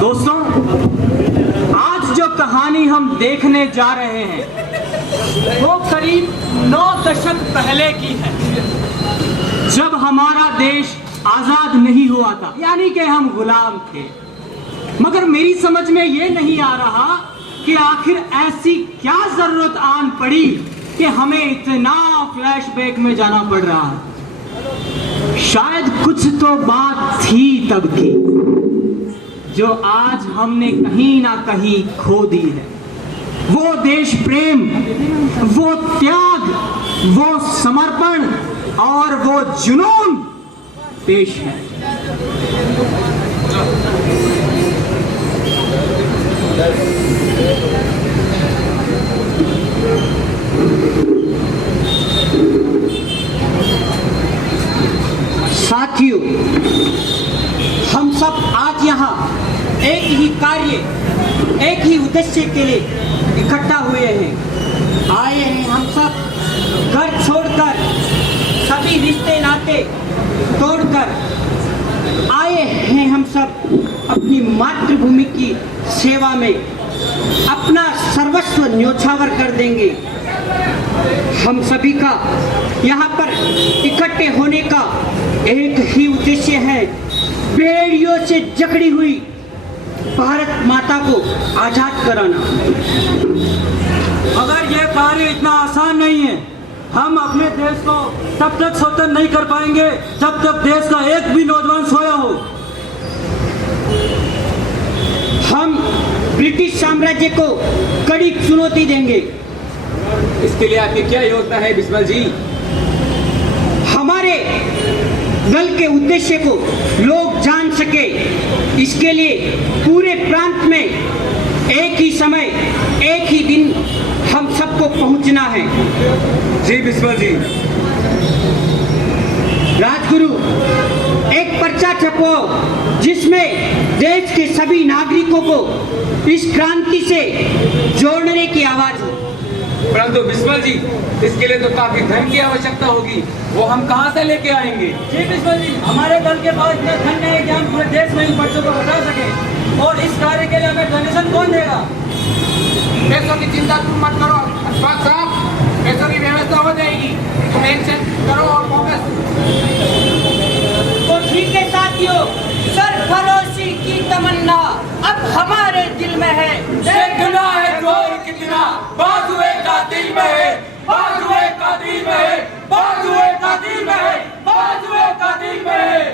दोस्तों, आज जो कहानी हम देखने जा रहे हैं वो करीब 9 दशक पहले की है, जब हमारा देश आजाद नहीं हुआ था, यानी कि हम गुलाम थे। मगर मेरी समझ में ये नहीं आ रहा कि आखिर ऐसी क्या जरूरत आन पड़ी कि हमें इतना फ्लैशबैक में जाना पड़ रहा है। शायद कुछ तो बात थी तब की, जो आज हमने कहीं ना कहीं खो दी है। वो देश प्रेम, वो त्याग, वो समर्पण और वो जुनून पेश है। साथियों, हम सब आज यहाँ एक ही कार्य, एक ही उद्देश्य के लिए इकट्ठा हुए हैं। आए हैं हम सब घर छोड़कर, सभी रिश्ते नाते तोड़कर। आए हैं हम सब अपनी मातृभूमि की सेवा में, अपना सर्वस्व न्योछावर कर देंगे। हम सभी का यहाँ पर इकट्ठे होने का एक ही उद्देश्य है, बेड़ियों से जकड़ी हुई भारत माता को आजाद कराना। मगर यह कार्य इतना आसान नहीं है। हम अपने देश को तब तक स्वतंत्र नहीं कर पाएंगे जब तक देश का एक भी नौजवान सोया हो। हम ब्रिटिश साम्राज्य को कड़ी चुनौती देंगे। इसके लिए आपकी क्या योजना है बिस्मल जी? हमारे दल के उद्देश्य को लोग जान सके, इसके लिए पूरे प्रांत में एक ही समय, एक ही दिन हम सबको पहुंचना है। जी बिस्मल जी। राजगुरु, एक पर्चा छपवाओ जिसमें देश के सभी नागरिकों को इस क्रांति से जोड़ने की आवाज हो। परंतु बिस्मल जी, इसके लिए तो काफी धन की आवश्यकता होगी, वो हम कहाँ से लेके आएंगे? जी बिस्मल जी, हमारे दल के पास इतना धन नहीं है कि हम पूरे देश में इन बच्चों को बचा सके। और इस कार्य के लिए हमें डोनेशन कौन देगा? पैसों की चिंता तुम मत करो अशफाक साहब, पैसों की व्यवस्था हो जाएगी। तुम एक्शन करो और फोकस। तो ठीक है साथियों, सरफरोशी की तमन्ना अब हमारे दिल में है। देखना है जोर कितना बाजुए का दिल में है, बाजुए का दिल में है, बाजुए का दिल में है, बाजुए का दिल में है।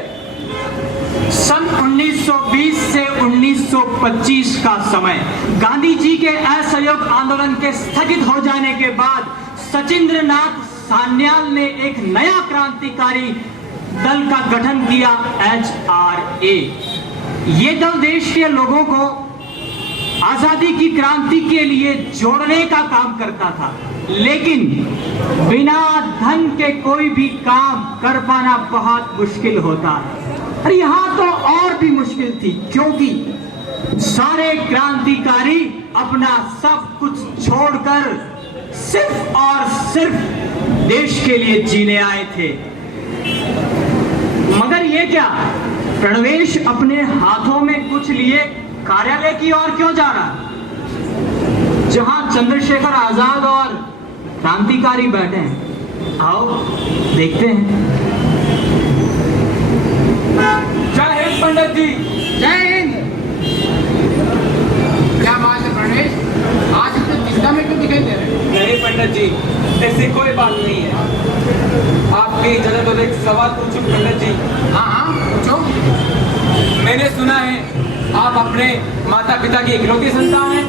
सन 1920 से 1925 का समय, गांधी जी के असहयोग आंदोलन के स्थगित हो जाने के बाद सचिंद्र नाथ सान्याल ने एक नया क्रांतिकारी दल का गठन किया, HRA। ये दल देश के लोगों को आजादी की क्रांति के लिए जोड़ने का काम करता था, लेकिन बिना धन के कोई भी काम कर पाना बहुत मुश्किल होता है। और यहाँ तो और भी मुश्किल थी, क्योंकि सारे क्रांतिकारी अपना सब कुछ छोड़कर सिर्फ और सिर्फ देश के लिए जीने आए थे। मगर ये क्या, प्रणवेश अपने हाथों में कुछ लिए कार्यालय की ओर क्यों जा रहा, जहां चंद्रशेखर आजाद और क्रांतिकारी बैठे हैं? आओ देखते हैं। जय हिंद पंडित जी। जय हिंद। क्या बात है प्रणेश, आज इतने चिंता में क्यों दिखाई दे रहे हैं? नहीं पंडित जी, ऐसी कोई बात नहीं है। आपकी इजाजत तो एक सवाल पूछूं पंडित जी? हाँ हाँ पूछो। मैंने सुना है आप अपने माता पिता की इकलौती संतान हैं।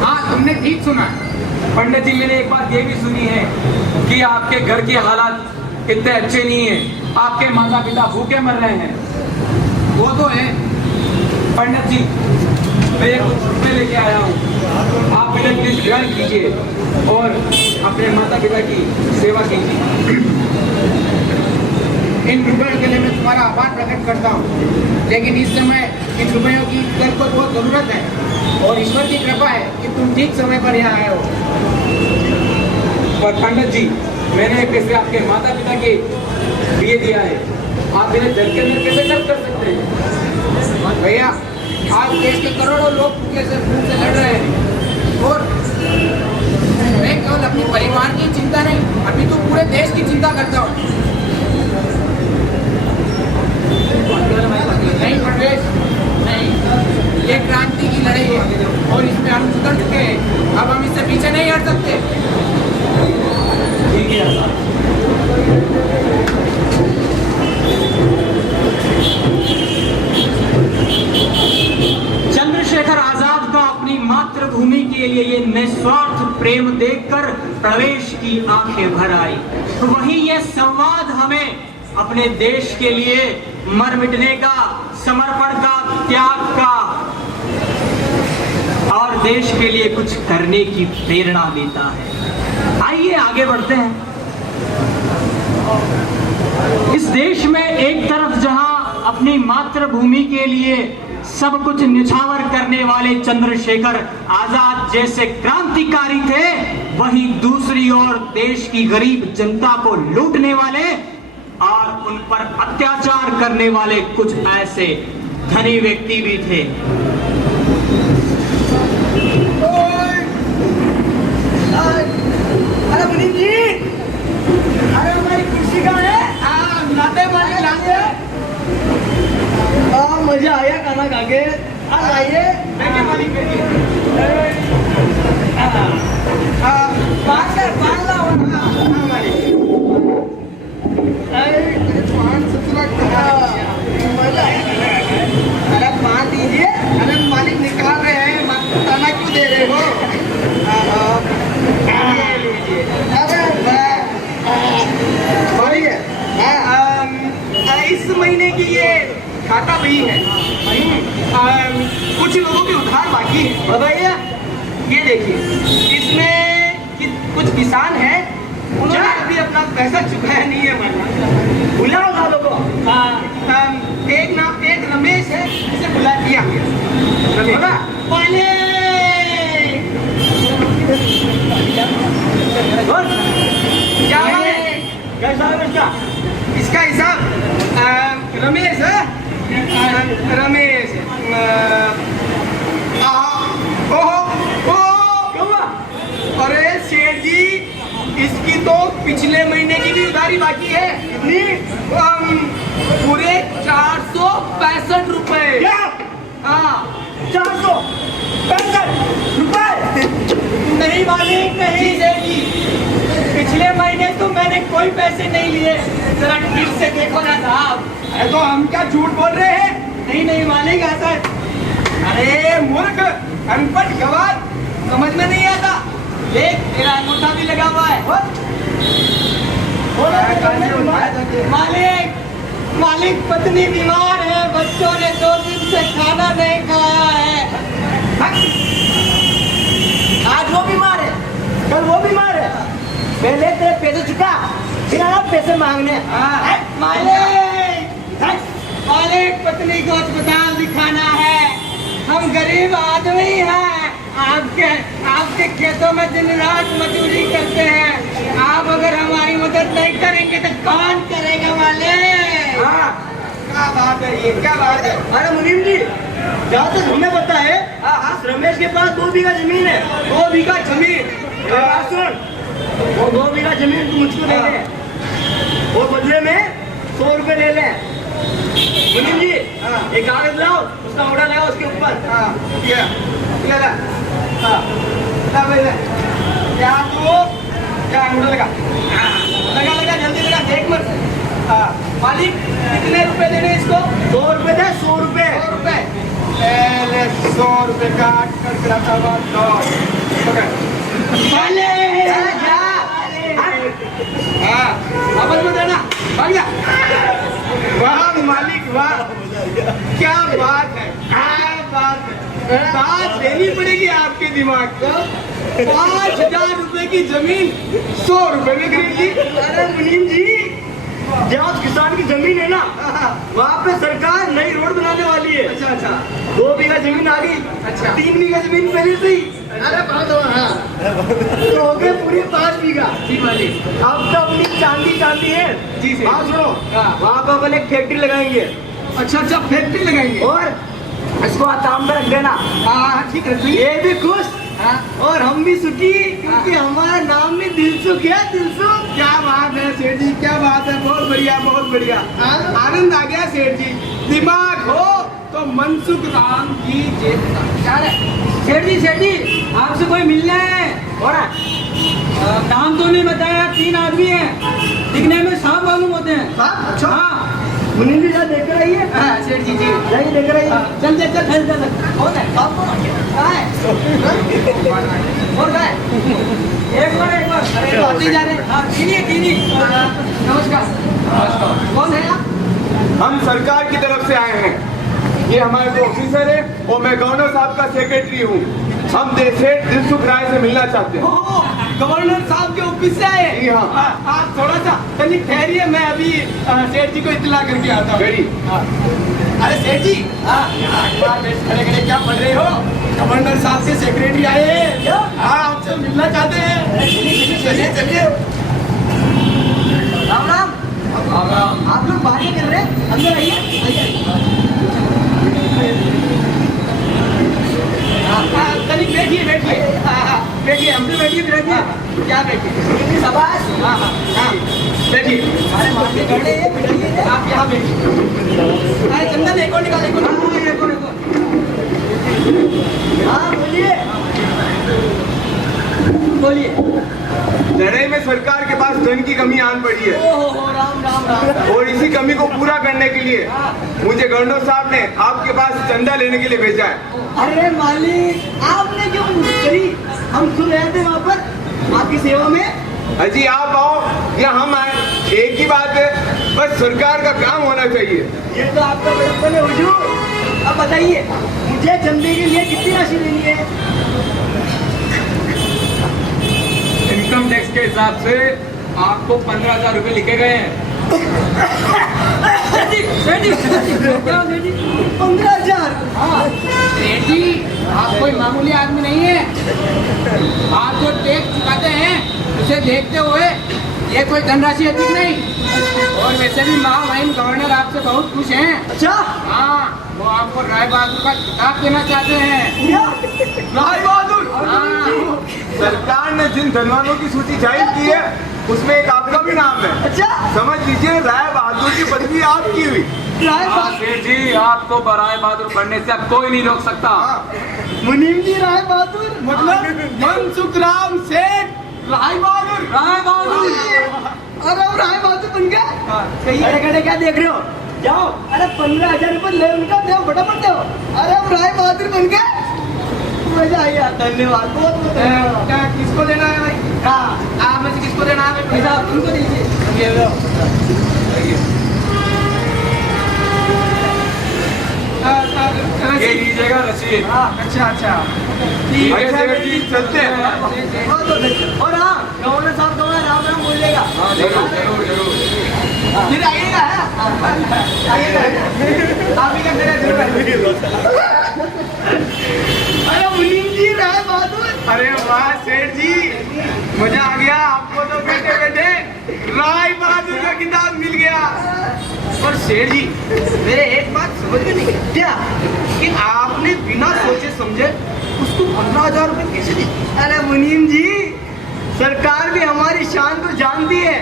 हाँ तुमने ठीक सुना है। पंडित जी, मैंने एक बात ये भी सुनी है कि आपके घर के हालात इतने अच्छे नहीं है, आपके माता पिता भूखे मर रहे हैं। वो तो है। पंडित जी, मैं ये कुछ रुपये लेके आया हूँ, आप इन्हें प्लीज ग्रहण कीजिए और अपने माता पिता की सेवा कीजिए। इन रुपयों के लिए मैं तुम्हारा आभार प्रकट करता हूँ, लेकिन इस समय इन रुपयों की घर को बहुत जरूरत है और ईश्वर की कृपा है कि तुम ठीक समय पर यहाँ आए हो। पर पंडित जी, मैंने पैसे आपके माता पिता के लिए दिया है, आप इन्हें जल के अंदर कैसे खर्च कर सकते हैं? भैया आज देश के करोड़ों लोग भूख से लड़ रहे हैं और मैं केवल अपने परिवार की चिंता नहीं, अभी तो पूरे देश की चिंता करता हूँ। नहीं प्रवेश नहीं, ये क्रांति की लड़ाई है और इसमें हम उतर चुके हैं, अब हम इससे पीछे नहीं हट सकते। ठीक है। चंद्रशेखर आजाद का अपनी मातृभूमि के लिए ये निस्वार्थ प्रेम देखकर प्रवेश की आंखें भर आई। वही ये संवाद हमें अपने देश के लिए मर मिटने का, समर्पण का, त्याग का और देश के लिए कुछ करने की प्रेरणा देता है। आइए आगे बढ़ते हैं। इस देश में एक तरफ जहां अपनी मातृभूमि के लिए सब कुछ न्यौछावर करने वाले चंद्रशेखर आजाद जैसे क्रांतिकारी थे, वहीं दूसरी ओर देश की गरीब जनता को लूटने वाले और उन पर अत्याचार करने वाले कुछ ऐसे धनी व्यक्ति भी थे। अरे मुनीम जी, अरे हमारी कुर्सी कहाँ है? लाते वाले लाते। मजा आया खाना खा के। आइए बैठे मालिक बैठिए। अरे पान दीजिए। अरे मालिक निकाल रहे हैं, खाना क्यों दे रहे हो? इस महीने की ये खाता बही है। कुछ लोगों के उधार बाकी है भैया। ये देखिए, इसमें कुछ किसान हैं, उन्होंने अभी अपना पैसा चुकाया नहीं है। बुलाओ वालों को। एक रमेश है, इसे बुला दिया क्या इसका हिसाब? रमेश है, रमेश। अरे सेठ जी, इसकी तो पिछले महीने की भी उधारी बाकी है। कितनी? पूरे 465 रुपए। हाँ, 465 रुपए? नहीं मालिक, नहीं सेठ जी, पिछले महीने तो मैंने कोई पैसे नहीं लिए। जरा ठीक से देखो ना साहब। अरे तो हम क्या झूठ बोल रहे हैं? नहीं मालिक, ऐसा। अरे मूर्ख, अनपढ़ गवार, समझ में नहीं आता। देख, तेरा अंगूठा भी लगा हुआ है। मालिक पत्नी बीमार है, बच्चों ने 2 दिन से खाना नहीं खाया है। आज वो बीमार है, कल वो बीमार है। पहले तेरे पैसे चुका, फिर आप पैसे मांगने। मालिक पत्नी को अस्पताल दिखाना है। हम गरीब आदमी हैं, आपके खेतों में दिन रात मजदूरी करते हैं। आप अगर हमारी मदद नहीं करेंगे तो कौन करेगा मालिक? क्या बात है ये, क्या बात है? अरे मुनीम जी, जहाँ तक हमें पता है, रमेश के पास 2 बीघा जमीन है। 2 बीघा जमीन? सुन, वो 2 बीघा जमीन तू मुझको दे दे, वो बदले में 100 रुपए ले ले। मुनीम जी, एक कागज लाओ, उसका अंगूठा लगाओ उसके ऊपर। क्या अंगूठा लगा जल्दी लगा, देख मत। मालिक कितने रुपए देने इसको? 100 रुपए दे। 100 रुपए? 100 रुपए? 100 रुपए काट कर वापस में देना। भाग जा। वाह मालिक वाह, क्या बात है, क्या बात है। बात देनी पड़ेगी आपके दिमाग को। 5000 रुपए की जमीन 100 रुपए में खरीद ली। अरे मुनीम जी, जहाँ किसान की जमीन है ना, वहाँ पे सरकार नई रोड बनाने वाली है। अच्छा, 2 बीघा जमीन आ गई। अच्छा, 3 बीघा जमीन पहले से ही। अरे बहुत तो हो गए पूरी 5 बीघा। जी मालिक, अब तो अपनी चांदी है। जी से। हाँ सुनो, वहाँ पे अपन एक फैक्ट्री लगाएंगे। अच्छा, फैक्ट्री लगाएंगे। और इसको आराम में रख देना। हाँ ठीक है, ये भी खुश और हम भी सुखी, क्योंकि हमारा नाम भी दिलसुख है। दिलसुख, क्या बात है सेठ जी, क्या बात है, बहुत बढ़िया बहुत बढ़िया, आनंद आ गया सेठ जी। दिमाग हो तो मनसुख राम की जेब का। क्या है सेठ जी आपसे कोई मिलना है। हो रहा है? नाम तो नहीं बताया, 3 आदमी हैं, दिखने में सांप मालूम होते हैं। साहब, अच्छा हाँ मुनीम जी जरा देख रही है। हाँ, सेठ जी जी नहीं देख रही है। चल चल चल चल चल। कौन है? साहब कौन है? कहाँ है? और कहाँ है? एक बार अरे तो आते जा रहे हैं। हाँ कीनी नमस्कार। कौन है आप? हम सरकार की तरफ से आए हैं। ये हमारे जो ऑफिसर है और मैं गवर्नर साहब का सेक्रेटरी हूँ। हम सेठ दिलसुख राय से मिलना चाहते हैं। गवर्नर साहब के ऑफिस से आए। जी हाँ। आप थोड़ा सा तनिक ठहरिए, मैं अभी सेठ जी को इत्तला करके आता हूँ। वेरी। अरे सेठ जी, खड़े खड़े क्या पढ़ रहे हो? गवर्नर साहब के सेक्रेटरी आए हैं। हाँ, आपसे मिलना चाहते हैं। चलिए चलिए। राम राम। आप लोग बातें कर रहे हैं, अंदर आइए। तनिक बैठिए बैठिए, हम भी बैठिए क्या बैठिए, शाबाश। बैठिए। अरे मारते खड़े हैं, पिटाइए। आप यहाँ बैठिए। अरे चंदन एक और निकाल, एक और। हाँ बोलिए। लड़ाई में सरकार के पास धन की कमी आन पड़ी है ओहो राम राम राम। और इसी कमी को पूरा करने के लिए मुझे गवर्नर साहब ने आपके पास चंदा लेने के लिए भेजा है। अरे मालिक, आपने क्यों करी? हम खुद रहे थे वहाँ पर आपकी सेवा में। अजी आप आओ या हम आए, एक ही बात है, बस सरकार का काम होना चाहिए। ये तो आपका बचपन है हुजूर। अब बताइए मुझे चंदे के लिए कितनी राशि लेनी है? इनकम टैक्स के हिसाब से आपको 15,000 रुपए लिखे गए हैं। 15,000। सेठ जी, आप कोई मामूली आदमी नहीं है। आप जो टैक्स चुकाते हैं उसे देखते हुए ये कोई धनराशि अधिक नहीं। और वैसे भी महामहिम गवर्नर आपसे बहुत खुश हैं। अच्छा हाँ, वो आपको राय बहादुर का खिताब देना चाहते हैं। राय बहादुर, हाँ, सरकार ने जिन धनवानों की सूची जाहिर की है उसमें एक आपका भी नाम है। अच्छा, समझ लीजिए राय बहादुर की पदवी आपकी हुई। राय हाँ सेठ जी, आपको बराए बहादुर बनने से अब कोई नहीं रोक सकता। मुनीम जी राय बहादुर मतलब मनसुख राम सेठ राय बहादुर। अरे हम राय बहादुर बन गए। खड़े खड़े क्या देख रहे हो? जाओ। अरे 15,000 रुपए ले उनका, दो फटाफट दो। अरे हम राय बहादुर बन गए। मजा आई यार, धन्यवाद, बहुत बहुत धन्यवाद। क्या किसको देना है भाई? हाँ आप में से किसको देना है? पैसा आप उनको दीजिए। ये लो। ये लीजिएगा रसीद। अच्छा अच्छा, अच्छा सेठ जी चलते हैं। बहुत बहुत धन्यवाद। और हाँ, गवर्नर साहब को राम राम बोलिएगा। हाँ जरूर जरूर जरूर। फिर आइएगा। आइएगा, आप ही का मेरा जरूर आइएगा। अरे मुनीम जी राय बहादुर। अरे वाह सेठ जी, मजा आ गया। आपको तो बैठे बैठे राय बहादुर का किताब मिल गया। और सेठ जी, मेरे एक बात समझ में नहीं आई। क्या कि आपने बिना सोचे समझे उसको 15,000 रुपए कैसे दिए? अरे मुनीम जी, सरकार भी हमारी शान को जानती है।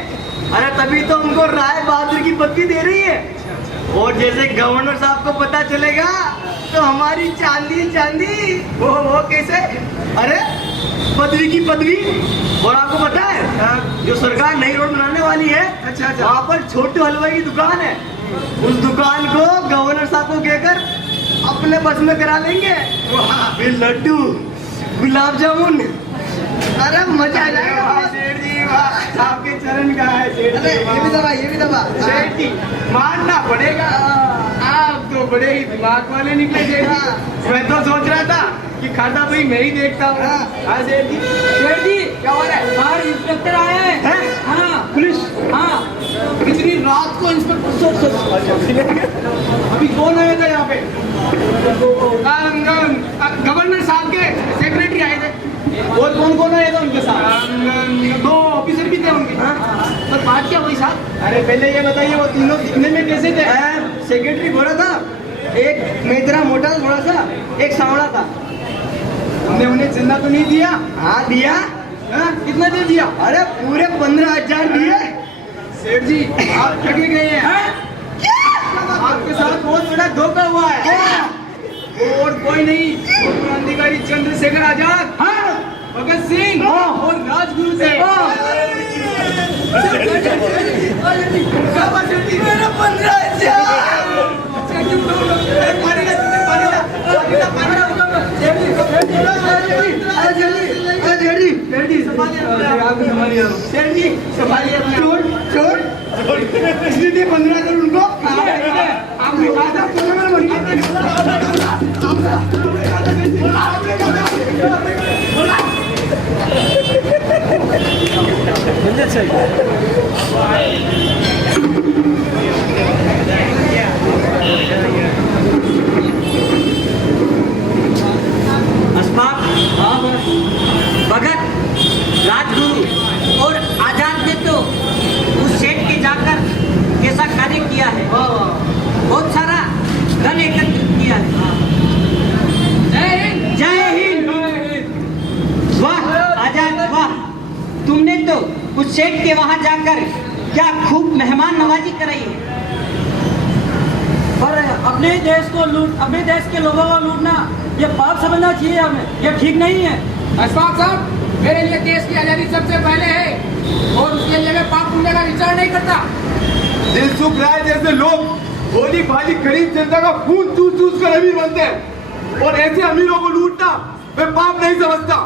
अरे तभी तो हमको राय बहादुर की पदवी दे रही है। और जैसे गवर्नर साहब को पता चलेगा तो हमारी चांदी चांदी। वो कैसे? अरे पदवी की पदवी। और आपको पता है जो सरकार नई रोड बनाने वाली है, अच्छा वहाँ पर छोटू हलवाई की दुकान है। उस दुकान को गवर्नर साहब को कहकर अपने बस में करा लेंगे। फिर लड्डू, गुलाब जामुन। अरे मजा आ जाएगा। सेठ जी वाह, आपके चरण का है सेठ अरे जी। ये भी दबा, ये भी दबा। सेठ जी मानना पड़ेगा, आप तो बड़े ही दिमाग वाले निकले सेठ जी। मैं तो सोच रहा था कि खाता भाई मैं ही देखता हूँ। हाँ सेठ जी। सेठ जी क्या हो रहा है? बाहर इंस्पेक्टर आए हैं। हाँ पुलिस? हाँ, इतनी रात को इंस्पेक्टर? अभी कौन आया था यहाँ पे? गवर्नर साहब के सेक्रेटरी आए थे। और कौन आया था उनके साथ? 2 ऑफिसर भी थे उनके। पर बात क्या हुई साहब? अरे पहले ये बताइए, वो तीनों दिखने में कैसे थे? सेक्रेटरी बोला था एक मैं इतना मोटा था थोड़ा सा, एक सांवला था। हमने उन्हें जिंदा तो नहीं दिया? हाँ दिया। हाँ? कितना दे दिया? अरे पूरे 15,000 दिए। सेठ जी आप ठगे गए हैं। आपके साथ बहुत बड़ा धोखा हुआ है। और कोई नहीं, वो क्रांतिकारी चंद्रशेखर आजाद, भगत सिंह और राजगुरु थे। मेरा 15 करोड़ उनको आपने कहा था भगत, राजगुरु और आजाद ने तो उस सेठ के जाकर कैसा कार्य किया है, बहुत सारा धन एकत्रित किया है। जय हिंद। वाह आजाद वाह, तुमने तो उस सेठ के वहां जाकर क्या खूब मेहमान नवाजी कराई है। पर अपने देश के लोगों को लूटना ये पाप समझना चाहिए हमें, ये ठीक नहीं है। अशफाक साहब, मेरे लिए देश की आजादी सबसे पहले है और उसके लिए मैं पाप पुण्य का विचार नहीं करता। दिलसुख राय जैसे लोग भोली भाली गरीब जनता का खून चूस चूस कर अमीर बनते हैं और ऐसे अमीरों को लूटना मैं पाप नहीं समझता।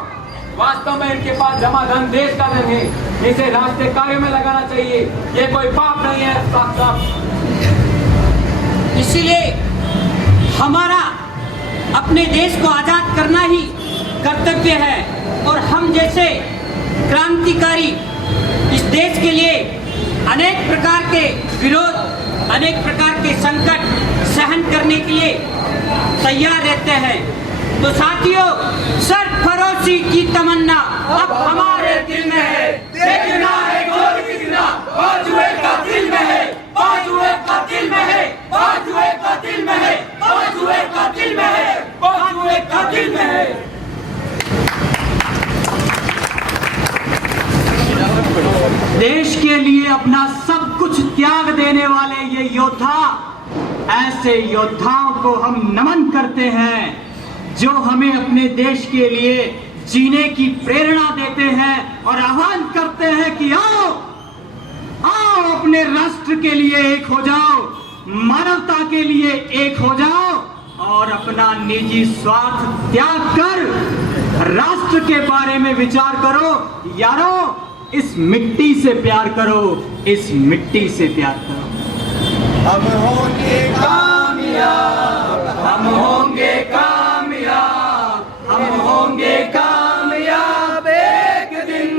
वास्तव में इनके पास जमा धन देश का धन है, इसे राष्ट्रीय कार्य में लगाना चाहिए। ये कोई पाप नहीं है साहब। इसीलिए हमारा अपने देश को आजाद करना ही कर्तव्य है और हम जैसे क्रांतिकारी इस देश के लिए अनेक प्रकार के विरोध, अनेक प्रकार के संकट सहन करने के लिए तैयार रहते हैं। तो साथियों, सरफरोशी की तमन्ना अब हमारे दिल में है। देखना है गोर कितना बाजुए का दिल में है, बाजुए का दिल में है, बाजुए का दिल में है, बाजुए का दिल में है, बाजुए का दिल में है। देश के लिए अपना सब कुछ त्याग देने वाले ये योद्धा, ऐसे योद्धाओं को हम नमन करते हैं जो हमें अपने देश के लिए जीने की प्रेरणा देते हैं और आह्वान करते हैं कि आओ आओ अपने राष्ट्र के लिए एक हो जाओ, मानवता के लिए एक हो जाओ और अपना निजी स्वार्थ त्याग कर राष्ट्र के बारे में विचार करो। यारो, इस मिट्टी से प्यार करो, इस मिट्टी से प्यार करो। हम होंगे कामयाब, हम होंगे कामयाब, हम होंगे कामयाब एक दिन।